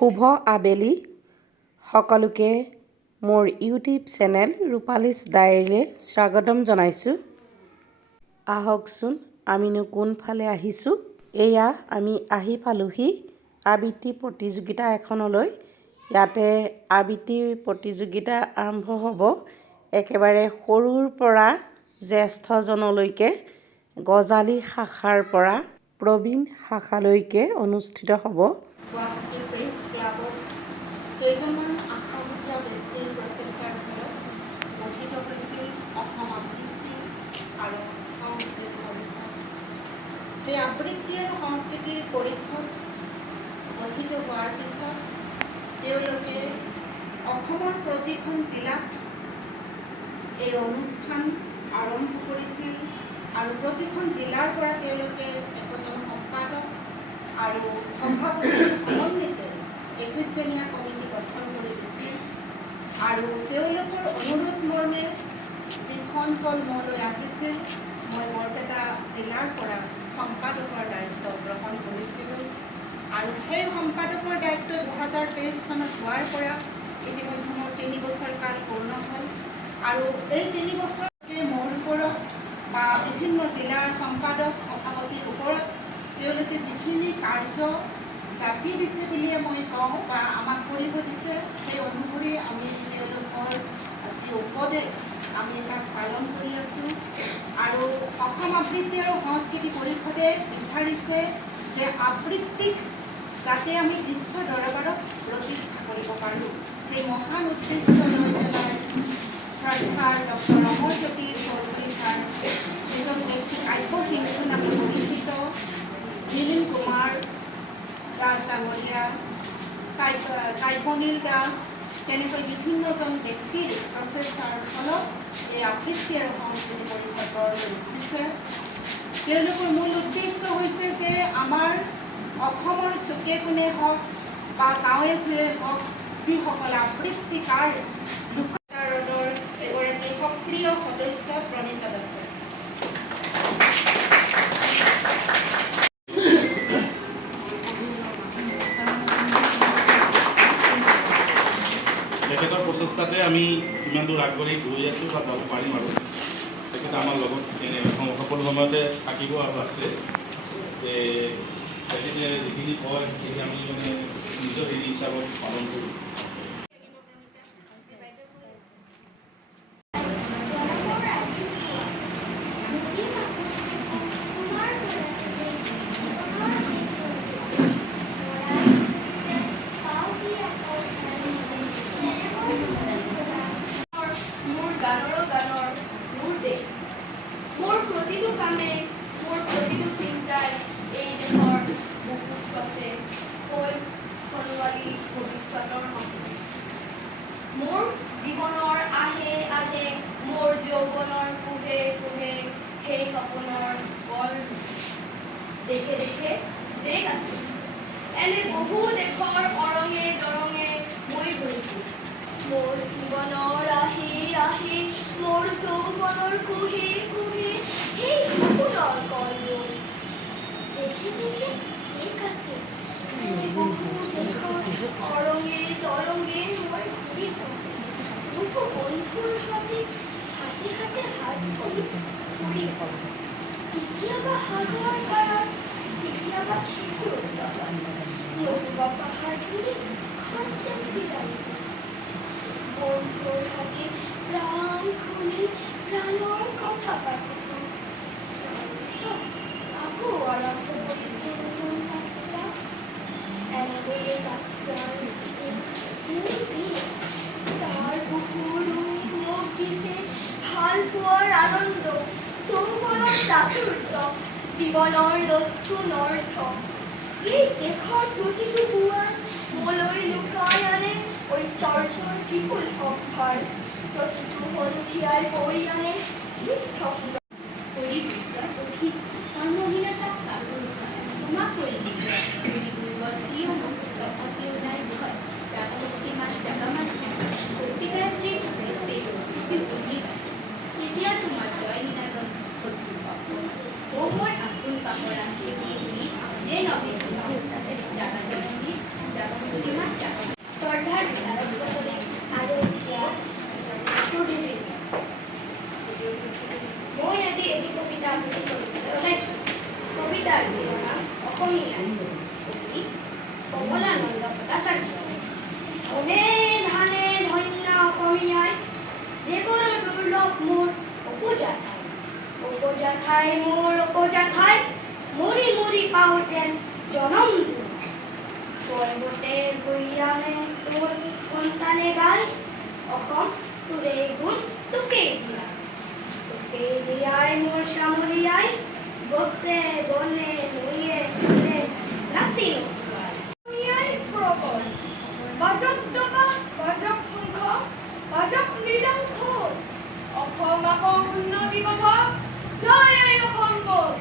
শুভ আবেলি সকলোকে মোৰ ইউটিউব চেনেল ৰূপালীছ ডায়েৰীলৈ স্বাগতম জনাইছোঁ। আহকচোন আমিনো কোনফালে আহিছোঁ। এয়া আমি আহি পালোহি আবৃত্তি প্ৰতিযোগিতা এখনলৈ। ইয়াতে আবৃত্তি প্ৰতিযোগিতা আৰম্ভ হ'ব একেবাৰে সৰুৰ পৰা জ্যেষ্ঠজনলৈকে, গজালি শাখাৰ পৰা প্ৰবীণ শাখালৈকে অনুষ্ঠিত হ'ব। গুৱাহাটীৰ প্ৰেছ ক্লাবত কেইজনমান আশাবুদ্ধা ব্যক্তিৰ প্ৰচেষ্টাৰ ফলত গঠিত হৈছিল অসম আবৃত্তি আৰু সংস্কৃতি পৰিষদ। সেই আবৃত্তি আৰু সংস্কৃতি পৰিষদ গঠিত হোৱাৰ পিছত তেওঁলোকে অসমৰ প্ৰতিখন জিলাত এই অনুষ্ঠান আৰম্ভ কৰিছিল আৰু প্ৰতিখন জিলাৰ পৰা তেওঁলোকে একোজন সম্পাদক আৰু সভাপতি সমন্বিতে 21জনীয়া কমিটি গঠন কৰি দিছিল আৰু তেওঁলোকৰ অনুৰোধ মৰ্মে যিখন দল মোলৈ আহিছিল, মই বৰপেটা জিলাৰ পৰা সম্পাদকৰ দায়িত্ব গ্ৰহণ কৰিছিলোঁ আৰু সেই সম্পাদকৰ দায়িত্ব 2023 চনত হোৱাৰ পৰা ইতিমধ্যে মোৰ 3 বছৰ কাল পূৰ্ণ হ'ল আৰু এই 3 বছৰকে মোৰ ওপৰত বা বিভিন্ন জিলাৰ সম্পাদক সভাপতিৰ ওপৰত তেওঁলোকে যিখিনি কাৰ্য জাপি দিছে বুলিয়ে মই কওঁ বা আমাক কৰিব দিছে, সেই অনুসৰি আমি তেওঁলোকৰ যি উপদেশ আমি তাক পালন কৰি আছোঁ। আৰু অসম আবৃত্তি আৰু সংস্কৃতি পৰিষদে বিচাৰিছে যে আবৃত্তিক যাতে আমি বিশ্ব দৰবাৰত প্ৰতিষ্ঠা কৰিব পাৰোঁ, সেই মহান উদ্দেশ্য লৈ পেলাই শ্ৰদ্ধাৰ ডক্টৰ অমৰজ্যোতি চৌধুৰী ছাৰ, যিজন ব্যক্তি কাব্যশিল্পী নামে পৰিচিত, নীলিম কুমাৰ দাস ডাঙৰীয়া, কাব্যনীল দাস, তেনেকৈ বিভিন্নজন ব্যক্তিৰ প্ৰচেষ্টাৰ ফলত এই আবৃত্তি আৰু সংস্কৃতি পৰিষদ গঢ় লৈ উঠিছে। তেওঁলোকৰ মূল উদ্দেশ্য হৈছে যে আমাৰ অসমৰ চুকে কোণে হওক বা গাঁৱে ভূঞে হওক, যিসকল আবৃত্তিকাৰ লোকতাৰণৰ এগৰাকী সক্ৰিয় সদস্য প্ৰণীতা আছে। তেখেতৰ প্ৰচেষ্টাতে আমি ইমান দূৰ আগবাঢ়ি গৈ আছোঁ বা যাব পাৰিম আৰু তেখেতে আমাৰ লগত সকলো সময়তে থাকিব আৰু আছে। তেখেতে যিখিনি কয় সেইখিনি আমি মানে নিজৰ হেৰি হিচাপত পালন কৰোঁ। প্ৰতিটো কামে, মোৰ প্ৰতিটো চিন্তাই এই দেশৰ বুকুত আছে সোণোৱালী ভৱিষ্যতৰ সপোন। মোৰ জীৱনৰ আহে আহে, মোৰ যৌৱনৰ কোহে কোহে, সেই সপোনৰ বৰ দেখে দেখে দেশ আছে। এনে বহু দেশৰ অৰঙে দৰঙে মই ঘূৰিছোঁ। মোৰ জীৱনৰ আহি আহি, মোৰ যৌৱনৰ কোহে কোহে, সেই সপোনৰ কলবোৰ দেখে দেখে দেশ আছে। এনে বহু দেশৰ অৰঙে তৰঙে মই ঘূৰিছোঁ। বহু বন্ধুৰ সৈতে হাতে হাতে হাত ধৰি ফুৰিছোঁ। কেতিয়াবা সাগৰ পাৰত, কেতিয়াবা খেজুৰ তলত, নতুবা পাহাৰ তুলি খন্তেক চিলাইছোঁ। বন্ধুৰ হাতে প্ৰাণ খুলি প্ৰাণৰ কথা পাতিছোঁ। তাৰপিছত আকৌ আৰম্ভ কৰিছোঁ নতুন যাত্ৰা। এনেদৰে যাত্ৰাৰ মোৰ দিন, যাৰ বুকুৰ মোক দিছে ভাল পোৱাৰ আনন্দ, যৌৱনৰ প্ৰাচুৰ্য, জীৱনৰ নতুন অৰ্থ। এই দেশৰ প্ৰতিটো পুৱাৰ মোলৈ লুকাই আনে ঐশ্বৰ্যৰ বিপুল সম্ভাৰ, প্ৰতিটো সন্ধিয়াই বৈ আনে স্নিগ্ধ ফুল। কৰ্মহীনতাক কাপোৰ তোমাক কৰি দিছে প্ৰিয় তথাপিও নাই ভয়, জাগমান তেতিয়া তোমাৰ জয় নিনাদন শত্ৰু পাব ও মোৰ আকুল পাপৰা নে নদী জাগা জননী জাগা দেৱৰ দুৰ্লভ মোৰ অপোজা ঠাই মোৰ অপোজা ঠাই মৰি মৰি পাওঁ যেন জনম পৰ্বতে ভৈয়ামে তোৰ সন্তানে গাই অসম তোৰে গুণ তোকেই দিয়াই মোৰ শ্যামলীয়াই গছে বনে নৈয়ে ফুলে নাচি প্ৰবল বাজক ডবা বাজক শংখ বাজক মৃদংগ অসম আকৌ উন্নতি পথ জয় অসম পথ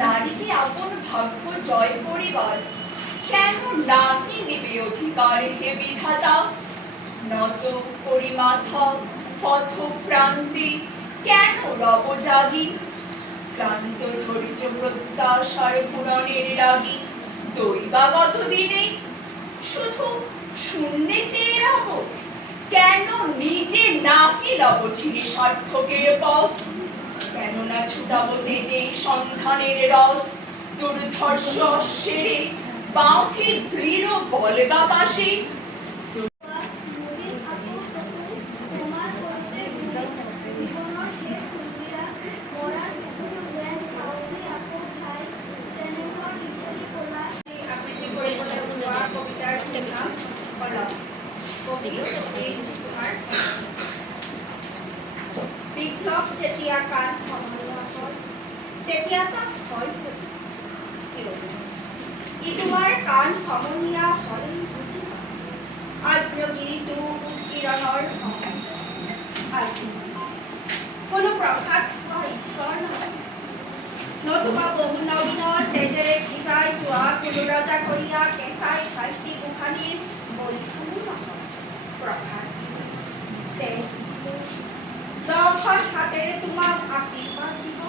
নারীকে আপন ভাগ্য জয় করিবার কেন নাহি দিবে অধিকার হে বিধাতা নত করি মাথা পথ প্রান্তে কেন রব জাগি ক্লান্ত ধৈর্য প্রত্যাশার পূরণের লাগি দৈবাগত দিনে শুধু শূন্যে চেয়ে রব কেন নিজে নাহি লব চিরে সার্থকের পথ কেননা ছুটাবো তেজে সন্ধানের রথ দুর্ধর্ষ অশ্বেরে বাঁধে দৃঢ় বলগা পাশে বিপ্লৱ যেতিয়া কাল সমনীয়া হয় তেতিয়া তাক হয় ই তোমাৰ কাল সমনীয়া হয় বুজি আগ্ৰগিৰিটো উৎকীৰণৰ কোনো প্ৰসাদ বা ঈশ্বৰ নহয় নতুবা বহু নবীনৰ তেজেৰে ভিজাই যোৱা কোনো ৰজাকৰীয়া কেঁচাই ভাইটি গোহালিৰ বলিখনো নহয় প্ৰসাদ তেজ দহখন হাতেৰে তোমাক আশীৰ্বাদ দিব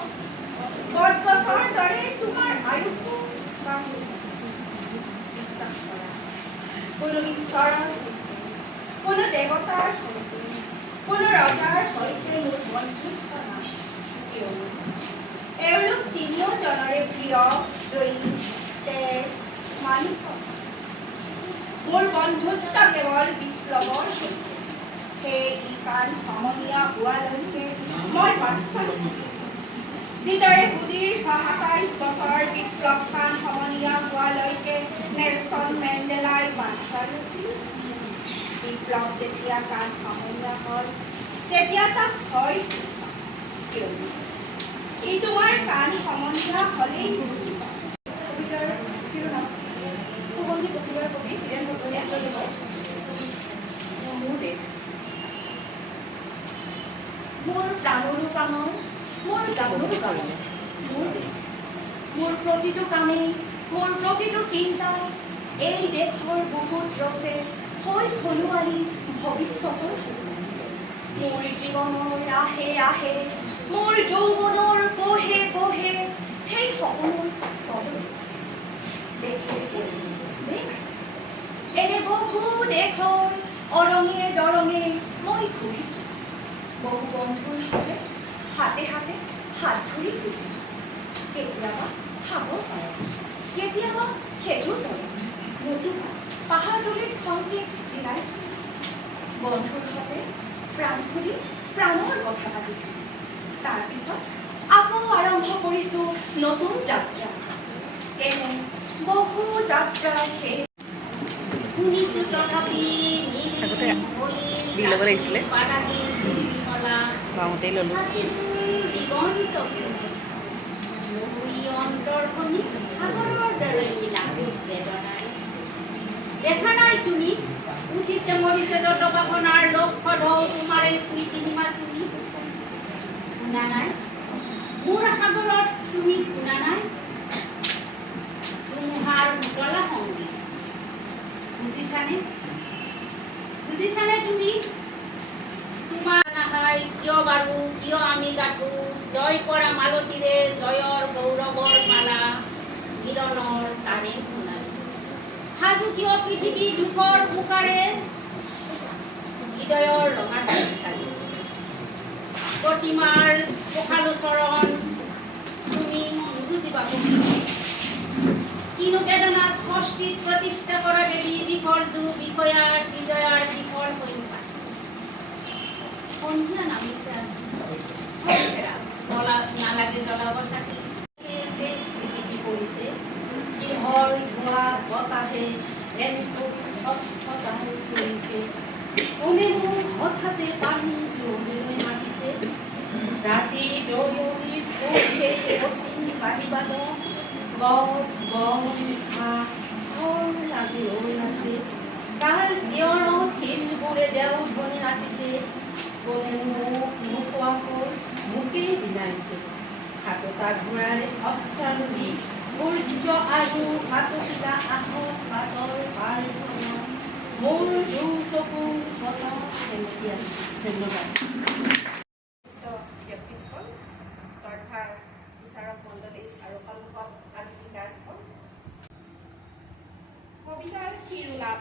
বটগছৰ দৰে তোমাৰ আয়ুসো বাঢ়িব বিশ্বাস কৰা কোনো ঈশ্বৰৰ কোনো দেৱতাৰ সৈতে কোনো ৰজাৰ সৈতে মোৰ বন্ধুত্ব নাই কিয়নো এওঁলোক তিনিওজনৰে প্ৰিয় জয়ী তেজ মালিক মোৰ বন্ধুত্ব কেৱল বিপ্লৱৰ সৈতে। সেই কাণ সমনীয়া হোৱালৈকে মই বাট চালোঁ। যিদৰে সুদীৰ্ঘ ২৭ বছৰ বিপ্লৱ কাণ সমনীয়া হোৱালৈকে নেলছন মেণ্ডেলাই বাট চাই আছিল, বিপ্লৱ যেতিয়া কাণ সমনীয়া হ'ল তেতিয়া তাক ভয় কিয়নো ই তোমাৰ কাণ সমনীয়া হ'লেই বুজি পায়। কবিতাৰ শিৰোনাম সুগন্ধি প্ৰতিভাৰ কবি হীৰেণ ভট্টনীয়ে জন্ম মোৰ দেশ। মোৰ প্ৰাণৰো কামৰ, মোৰ গানৰো কামৰ, মোৰ দেশ। মোৰ প্ৰতিটো কামেই, মোৰ প্ৰতিটো চিন্তাই এই দেশৰ বুকুত ৰচে হৈ চলোৱালী ভৱিষ্যতৰ সপোন। মোৰ জীৱনৰ আহে আহে, মোৰ যৌৱনৰ কোহে কোহে সেই সপোনৰ তলত দেশে দেশ আছে। এনে বহু দেশৰ অৰঙে দৰঙে মই ঘূৰিছোঁ। বহু বন্ধুৰ সৈতে হাতে হাতে হাত ধৰি ঘূৰিছোঁ। কেতিয়াবা সাগৰ পাৰত, কেতিয়াবা খেজুৰ তলত, নতুবা পাহাৰতলিত খন্তেক জিৰাইছোঁ। বন্ধুৰ সৈতে প্ৰাণ খুলি প্ৰাণৰ কথা পাতিছোঁ। তাৰপিছত আকৌ আৰম্ভ কৰিছোঁ নতুন যাত্ৰা। এনে বহু যাত্ৰা শেষ শুনিছোঁ তথাপি আগতে দি ল'ব লাগিছিলে। বাওঁতেই ল'লোঁ। দেখা নাই তুমি উঠিছে মৰিছে দতবাখনাৰ লক্ষ্য ঢৌ তোমাৰ এই স্মৃতি সীমা তুমি শুনা নাই মোৰ সাগৰত তুমি শুনা নাই ধুমুহাৰ উতলা সংগীত বুজিছানে বুজিছানে তুমি তোমাৰ নাহাই কিয় বাৰু কিয় আমি গাঠো জয় কৰা মালতীৰে জয়ৰ গৌৰৱৰ মালা মিলনৰ তাৰে শুনাই সাজু কিয় পৃথিৱী দুখৰ উকাৰে হৃদয়ৰ ৰঙা ঠাই প্ৰতিমাৰ পখালো চৰণ তুমি নুবুজিবা কিনো বেদনাত কষ্টিত প্ৰতিষ্ঠা কৰা দেৱী বিষৰ যুগ বিষয়াৰ বিজয়াৰ দিশৰ সংখ্যা সন্ধিয়া নামিছে নালাগে জ্বলাব চাকি স্মৃতি পৰিছে কিহৰ ধোৱা বতাহে কৰিছে কোনে মোক হঠাতে পানী জোৰলৈ মাতিছে ৰাতি দৌৰিত পশ্চিম বাহিবাদ গছ বন ঘাঁহ ঘৰ লাগি ৰৈ আছে কাৰ চিঞৰত শিলবোৰে দেওধনি নাচিছে কোনে মোক নোকোৱাকৈ মোকেই বিনাইছে হাততা ঘোঁৰাৰে অশ্বাৰোহী সূৰ্য আৰু হাতকিটা আহত পাতৰ পাৰখনত মোৰ দু চকু বতাহ সেমেকি আছে। ধন্যবাদ। ব্যক্তিসকল শ্ৰদ্ধাৰ বিচাৰক মণ্ডলী আৰু সন্মুখত আলোচনী ৰাজসকল কবিতাৰ শিৰোনাম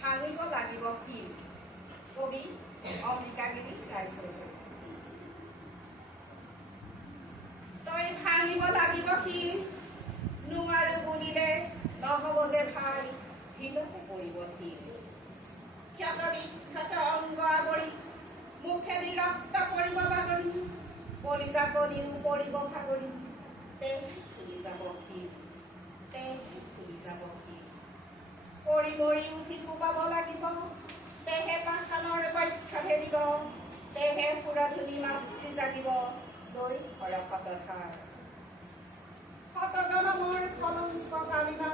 ভাঙিব লাগিব শিল কবি অম্বিকাগিৰি ৰায়চৌধুৰী। তই ভাঙিব লাগিব শিল নোৱাৰো বুলিলে নহব যে ভাই শিলতে পৰিব শিল ক্ষত বিক্ষত অংগ আৱৰি মুখেদি ৰক্ত পৰিব বাগৰি কলিজা কলিও পৰিব ভাগৰি তেহি ফুলি যাব শিল তেহি ফুলি যাব শিল পৰি মৰি উঠি কোবাব লাগিব তেহে পাষাণৰ বক্ষ হেৰিব তেহে সুৰধুলি মাতৃ জাগিব লৈ সৰসত ধাৰ শত জনমৰ কলংক কালিমা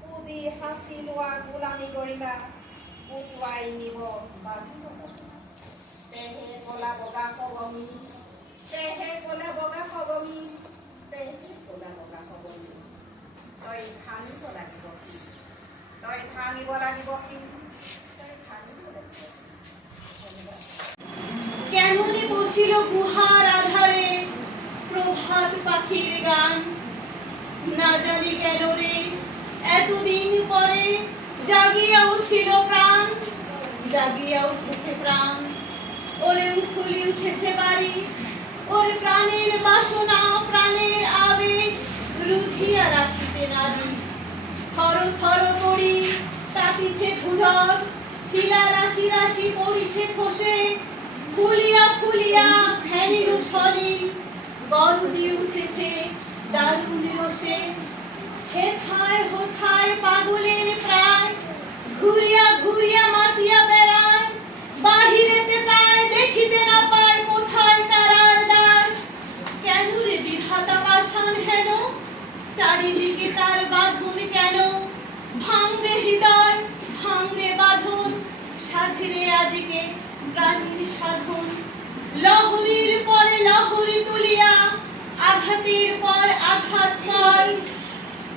পুঁজি সাঁচি লোৱা গোলামী গৰিমা উটুৱাই নিব তেহে কলা বগা সগমী তেহে কলা বগা সগমী তেহে কলা বগা সগমী তই ভাঙিব লাগিব তই ভাঙিব লাগিব তই ভাঙিব লাগিব। কেমনি বসিল গুহার আধারে প্রভাত পাখির গান না জানি কেন রে এতদিন পরে জাগিয়া উঠিল প্রাণ জাগিয়া উঠেছে প্রাণ ওরে উথুলি উঠেছে বাড়ি ওরে প্রাণের বাসনা প্রাণের আবেগ রুধিয়া রাখিতে নারী থর থর করি তাকিছে ধুধর শিলা রাশি রাশি পড়িছে খসে, ফুলিয়া ফুলিয়া ফেনিল সলিল, গরুদি উঠেছে দারুণ রসে। হেথায় হোথায় পাগলের প্রায়, ঘুরিয়া ঘুরিয়া মাতিয়া বেড়ায়, বাহিরেতে চায় দেখিতে না পায় কোথায় তারার দ্বার। কেন রে বিধাতা পাষাণ হেন, চারিদিকে তার বাঁধন কেন? ভাঙরে হৃদয় ভাঙরে বাঁধন, সাধরে আজকে প্রাণীর সাধন। লহরীর পরে লহরী তুলিয়া, আঘাতের পর আঘাত কর,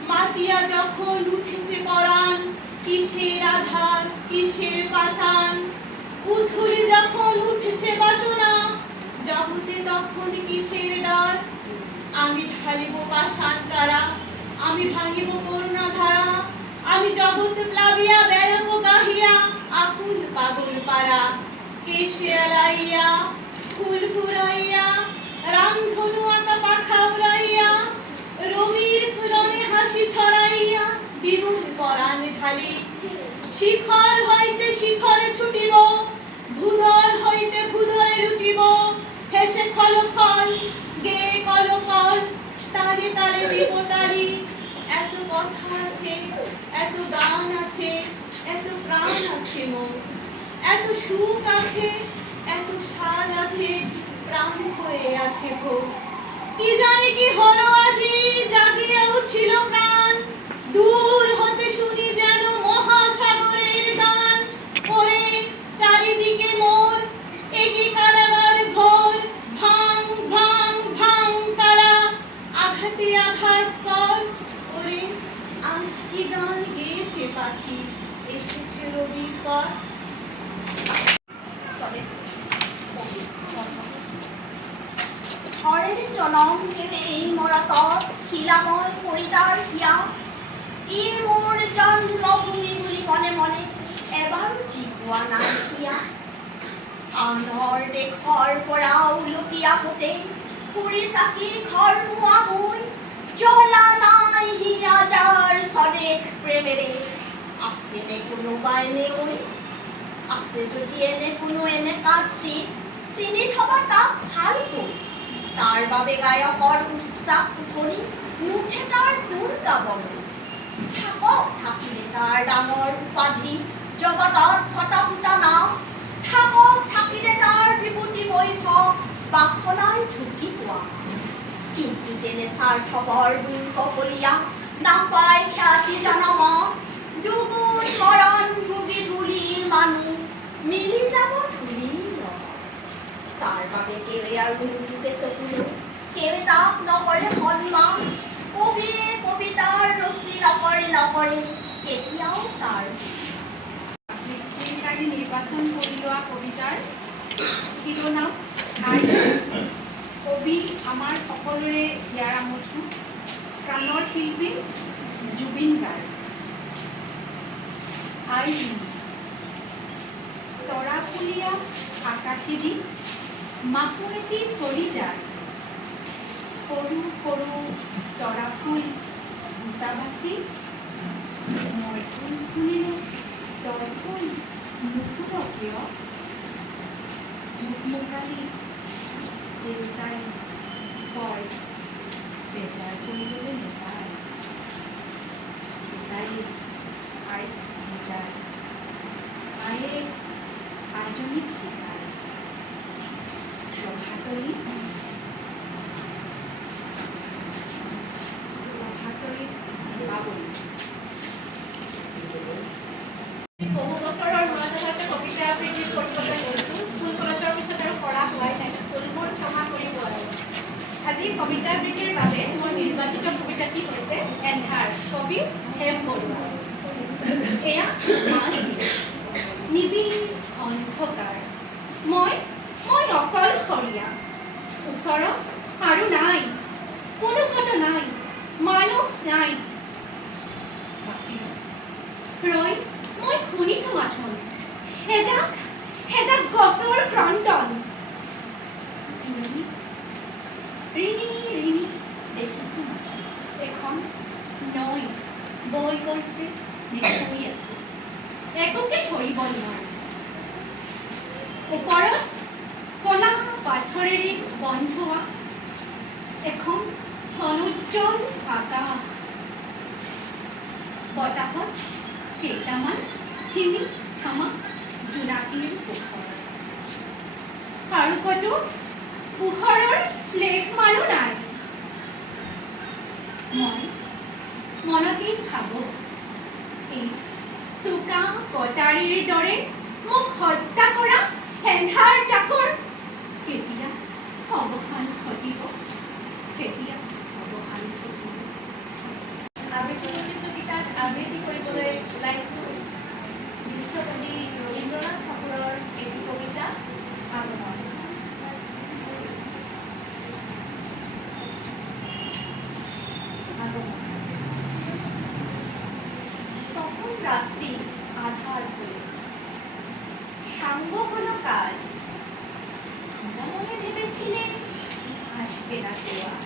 মাতিয়া যখন উঠেছে পরাণ, কিসের আধার কিসের পাষাণ। উথুলি যখন উঠেছে বাসনা, জগতে তখন কিসের ডার। আমি ঢালিব পাষাণ কারা, আমি ভাঙিব করুণা ধারা, আমি জগৎ প্লাবিয়া বেড়াবো গাহিয়া আকুল পাগল পারা। কেশে আলাইয়া ফুল ঘুরাইয়া, রামধনু আঁকা পাখা উড়াইয়া, রবির কুরণে হাসি ছড়াইয়া দিবুল পরাণ ঢালি। শিখর হইতে শিখরে ছুটিব, ভূধর হইতে ভূধরে লুটিব, হেসে খল খল গে কল কল, তালে তালে দিব তালি। এত কথা আছে, এত গান আছে, এত প্রাণ আছে মোর, এত সুখ আছে, এত স্বাদ আছে, প্রাণ হয়ে আছে ভোর। কি জানি কি হলো আজি, জাগিয়াও ছিল প্রাণ, দূর হতে শুনি যেন মহাসাগরের গান। ওরে চারিদিকে মোর একই কারাগার ঘোর, ভাঙ ভাঙ ভাঙ তারা, আঘাতে আঘাত কর। ওরে আজ কি গান গেয়েছে পাখি, এসেছে রবির পর। হরের জনম কেবে এই মরাতর, শিলাময় পরিতার হিয়া। ই মোর জন্মভূমি বুলি মনে মনে এবাৰো জিবোৱা নাই হিয়া। আনৰ দেশৰ পৰাও লুকিয়া হতে, পুৰি চাকি ঘৰ মোৱা হৈ, জ্বলা নাই হিয়া যাৰ স্বদেশ প্ৰেমেৰে। আছেনে কোনোবাই নেউল, আছে যদি এনে কোনো এনে কাটছি, চিনি থবা তাক ভালকৈ। তাৰ বাবে গায়কৰ উচ্চাস উঠনি, নুঠে তাৰ গুণ গাবলৈ। থাকক থাকিলে তাৰ ডাঙৰ উপাধি, জগতত ফটা ফুটা নাম। থাকক থাকিলে তাৰ বিভূতি বৈভৱ, বাসনাই ঢুকি পোৱা। কিন্তু তেনে স্বাৰ্থপৰ দুৰ্গবলীয়া, নাপায় খ্যাতি জনমত। দুগুণ মৰণ ভুগি ধূলিৰ মানুহ, মিলি যাব ধূলিৰ লগত। তাৰ বাবে কেৱে আৰু নুটুকে চকুলৈ, কেৱে তাক নকৰে সন্মান। কবিয়ে কবিতাৰ ৰচি নকৰে নকৰে কেতিয়াও তাৰ। বৃত্তিৰ কাৰণে নিৰ্বাচন কৰি লোৱা কবিতাৰ শিৰোনাম আই। কবি আমাৰ সকলোৰে হিয়াৰ আমঠু, প্ৰাণৰ শিল্পী জুবিন গাৰ্গ। আই তৰাফুলীয়া আকাশেদি মাকুৰেদি চলি যায়, সৰু সৰু তৰাফুল গোটা বাচি। মই ফুল ফুলিলে তই ফুল নুফুল কিয়? মুখালিত দেউতাই কয় বেজাৰ কৰিবলৈ নেপায়। দেউতাই আইক বুজায়, আয়ে আইজনীক শিকায়। ৰভাতলিত বাবুল। বহু বছৰৰ মূৰত এটা কবিতা আবৃত্তি কৰিবলৈ গৈছোঁ। স্কুল কলেজৰ পিছত আৰু কৰা হোৱাই নাই, ফুলবোৰ ক্ষমা কৰিব আৰু। আজি কবিতা আবৃত্তিৰ বাবে মোৰ নিৰ্বাচিত কবিতাটি হৈছে এন্ধাৰ, কবি হেম বৰুৱা। এয়া মাজদ্বীপ, নিবিড় অন্ধকাৰ। মই অকলশৰীয়া, ওচৰত আৰু নাই, কোনো কতো নাই, মানুহ নাই। ৰৈ মই শুনিছো মাথোন, এজাক গছৰ ক্ৰন্দন। ৰিণি ৰিণি দেখিছো মাথোন, এখন নৈ বৈ গৈছে, নেচুই আছে। একোকে ধৰিব নোৱাৰে। ওপৰত কলা পাথৰেৰে বন্ধোৱা এখন অনুজ্জ্বল আকাশ, বতাহত কেইটামান থিমি থামা জোনাকীৰ পোহৰ, আৰু ক'তো পোহৰৰ লেখ মানো নাই। মই মনতেই ভাবোঁ, এই চোকা কটাৰীৰ দৰে মোক হত্যা কৰা হেন্ধাৰ চাকৰ কেতিয়া অৱসান ঘটিব, কেতিয়া অৱসান ঘটিব। আবৃত্তি প্ৰতিযোগিতাত আবৃত্তি কৰিবলৈ ওলাইছোঁ বিশ্বকবি ৰবীন্দ্ৰনাথ ঠাকুৰৰ এটি কবিতা আগমন। তখন রাত্রি আধার হল, সাঙ্গ হলো কাজ, মনে ভেবেছিলেন আসবে না কেউ আজ।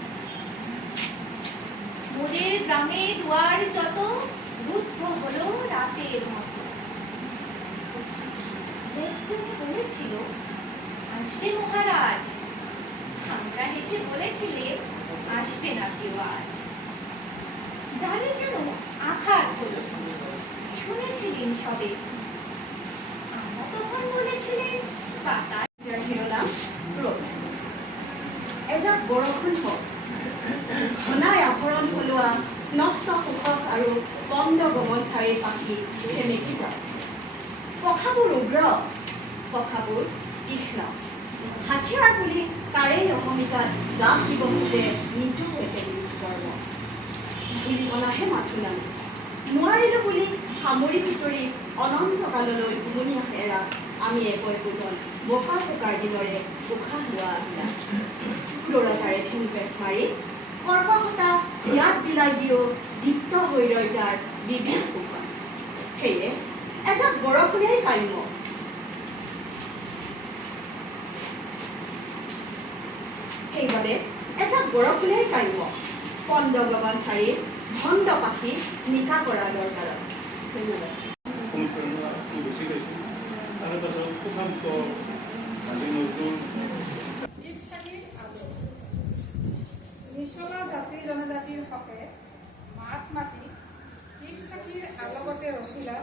মোদের গ্রামে দুয়ার যত রুদ্ধ হলো রাতের মতো। একজনে বলেছিল আসবে মহারাজ, আমরা হেসে বলেছিলে আসবে না কেউ আজ। দ্বারে যেন আঘাত হলো, শুনেছিলেন সবে, আমরা তখন বলেছিলেন বাতাস। শিৰোনাম ক্ৰোধ। এজাক বৰষুণ হওক, ঘনাই আভৰণ হলোৱা নষ্ট শোষক আৰু বন্ধ গমনচাৰী পাখি সেমেকি যাওক। পখাবোৰ উগ্ৰ, পখাবোৰ তীক্ষ্ণ, হাথিয়াৰ বুলি তাৰেই অহমিকাত গাপ দিব খোজে মৃত্যু একে দুষ্কৰ্ম। ধূলিকণাহে মাথো নামি, নোৱাৰিলো বুলি সামৰি ভিতৰি অনন্তকাললৈ উমনি হেৰা আমি একোজন বকা পোকাৰ দিনৰে উশাহ লোৱা আহিলা। দৌৰতাৰে ঠেঙি পেচ মাৰি কৰ্কশতা ইয়াত বিলাই দিও দীপ্ত হৈ ৰৈ যাৰ বিবিধ পোষণ। সেয়ে এজাক বৰষুণেই কাম্য, সেইবাবে এজাক বৰষুণেই কাম্য পন্দংগমনচাৰী ভণ্ড পাখি নিকা কৰাৰ দৰকাৰত। ধন্যবাদ। গুচি গৈছে তাৰপাছত সুশান্ত আজি নতুন নিচলা জাতি জনজাতিৰ হকে মাত মাতি টিপ চাকিৰ আলোকতে ৰচিলা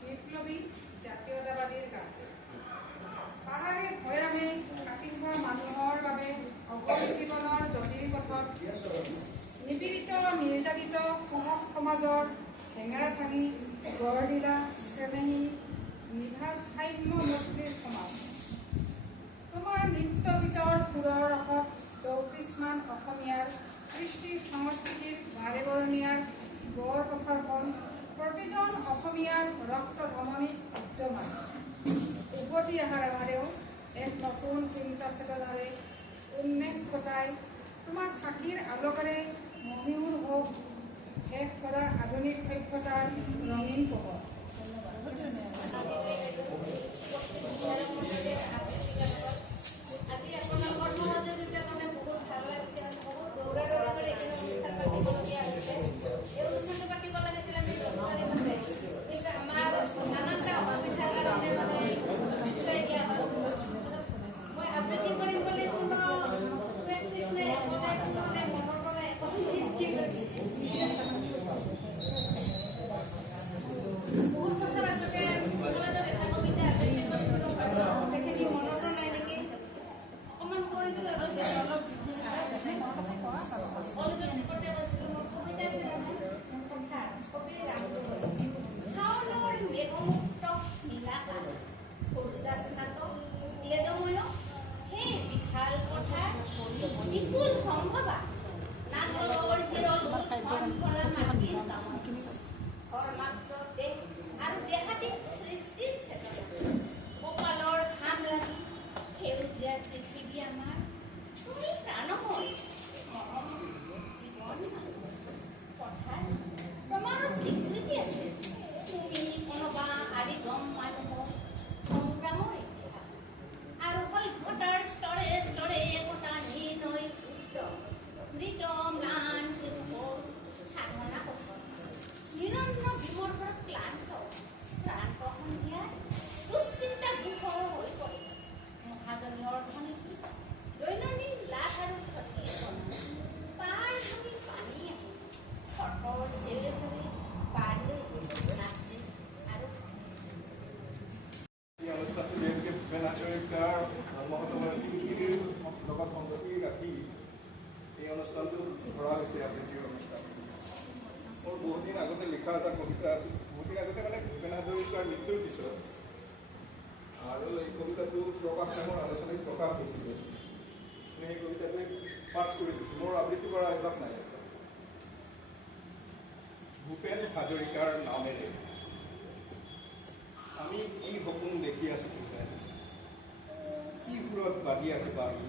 বিপ্লৱী জাতীয়তাবাদীৰ গান। পাহাৰে ভৈয়ামে কাটিংগৰ মানুহৰ বাবে অকল জীৱনৰ জটিল পথত নিপীড়িত নিৰ্যাতিত সমাজৰ হেঙাৰ ভাঙি গঢ় দিলা শ্ৰেণী নিভাজ সাম্য মৈত্ৰীৰ সমাজ। তোমাৰ নৃত্য গীতৰ সুৰৰ ৰসত চৌত্ৰিছমান অসমীয়াৰ কৃষ্টি সংস্কৃতিৰ বাৰে বৰণীয়াৰ বৰ প্ৰসাৰখন প্ৰতিজন অসমীয়াৰ ৰক্ত ধমনীত বিদ্যমান। উভতি অহাৰ আমাৰেও এক নতুন চিন্তা চেতনাৰে উন্মেষ ঘটাই তোমাৰ চাকিৰ আলোকেৰে মহীয়ুৰ হওক শেষ কৰা আধুনিক সভ্যতাৰ ৰঙীন পোহৰ। আজি আপোনালোকৰ সহযোগিতা মানে বহুত ভাল লাগিছে, বহুত দৌৰা দৌৰা কৰি এইখিনি অনুষ্ঠান পাতিবলগীয়া হৈছে। এই অনুষ্ঠানটো পাতিব লাগিছিল আমি 10 তাৰিখতে, কিন্তু আমাৰ নানানটা অসুবিধাৰ কাৰণে মানে পিছুৱাই দিয়া হ'ল। মই আবৃত্তি কৰিম বুলি কোনো প্ৰেক্টিছ নাই, মনৰ পৰা লিখা এটা কবিতা আছিল বহুত দিন আগতে মানে ভূপেন হাজৰিকাৰ মৃত্যুৰ পিছত আৰু এই কবিতাটো প্ৰকাশ নামৰ আলোচনীত প্ৰকাশ হৈছিলে সেই কবিতাটোৱে পাঠ কৰি দিছোঁ মোৰ আবৃত্তি কৰা অভ্যাস নাই ভূপেন হাজৰিকাৰ নামেৰে আমি কি সপোন দেখি আছোঁ ভূপেন কি সুৰত বাজি আছে বাঢ়ি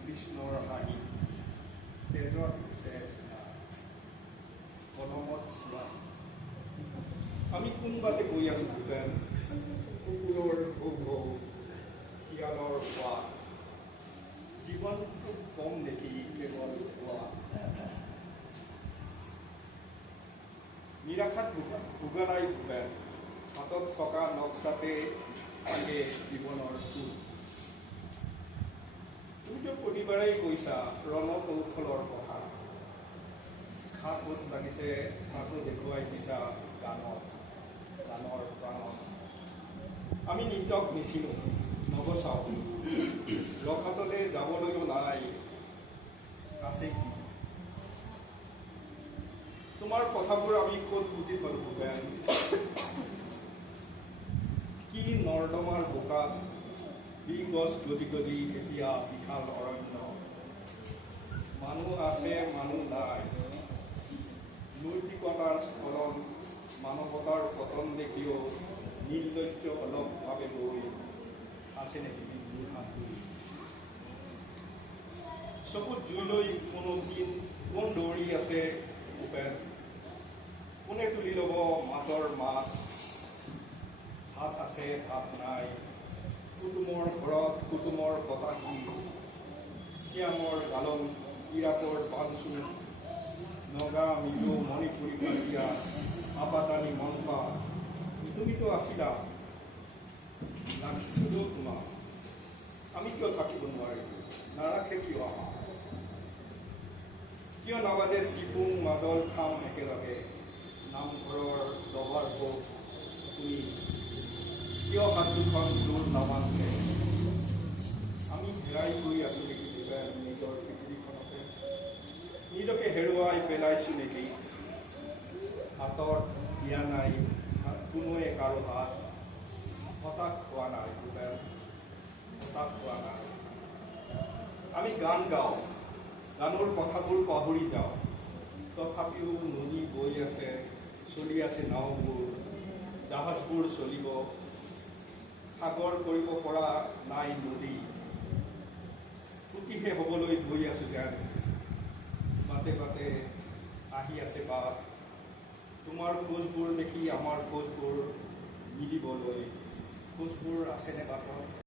কৃষ্ণৰ হাঁহি তেজত তেজ কলমত চিয়া আমি কোনবাতে গৈ আছোঁ ভূপেন কুকুৰৰ ভৌ ভৌ শিয়ালৰ হোৱা জীৱনটো কম দেখি কেৱল হোৱা নিৰাশাত ভোগা নাই ভূপেন হাতত থকা নক্সাতে থাকে জীৱনৰ সুখ তুমিতো প্ৰতিবাৰেই কৈছা ৰণকৌশলৰ কথা ঘাট ক'ত লাগিছে তাতো দেখুৱাই দিছা গানৰ প্ৰাণত আমি নিজক নিচিনো নগচাওঁ ৰখাতলৈ যাবলৈও নাই আছে কি তোমাৰ কথাবোৰ আমি ক'ত বুজি পালোঁ ভূপেন কি নৰ্দমাৰ বোকাত গছ গজি গজি এতিয়া বিশাল অৰণ্য মানুহ আছে মানুহ নাই নৈতিকতাৰ স্খলন মানৱতাৰ পতন দেখিও নিৰ্লজ্জ অলপভাৱে গৈ আছে নেকি বিন্দুৰ হাতটো চকুত জুই লৈ কোন দৌৰি আছে ভূপেন কোনে তুলি ল'ব মাতৰ মাছ ভাত আছে ভাত নাই কুটুমৰ ঘৰত কুটুমৰ বতাহী শ্যামৰ গালন ইৰাকৰ পাঞ্চু নগা মিজু মণিপুৰী কাছিয়া আপাতানি মনপা তুমিতো আছিলা লাগিছিলোঁ তোমাক আমি কিয় থাকিব নোৱাৰিলোঁ নাৰাখে কিয় আমাক কিয় নাবাজে চিপুং মাদল খাম একেলগে নামঘৰৰ দবাৰ ভোগ শুনি কিয় হাত দুখন দূৰ নামানকে আমি হেৰাই গৈ আছোঁ নেকি নিজৰ পৃথিৱীখনতে নিজকে হেৰুৱাই পেলাইছোঁ নেকি হাতত দিয়া নাই কোনোৱে কাৰো হাত হতাশ হোৱা নাই ভূপেন হতাশ হোৱা নাই আমি গান গাওঁ গানৰ কথাবোৰ পাহৰি যাওঁ তথাপিও নদী বৈ আছে চলি আছে নাওবোৰ জাহাজবোৰ চলিব সাগৰ কৰিব পৰা নাই নদী ছুটিহে হ'বলৈ গৈ আছোঁ যেন বাটে বাটে আহি আছে বাট তোমাৰ খোজবোৰ দেখি আমাৰ খোজবোৰ মিলিবলৈ খোজবোৰ আছেনে বাটত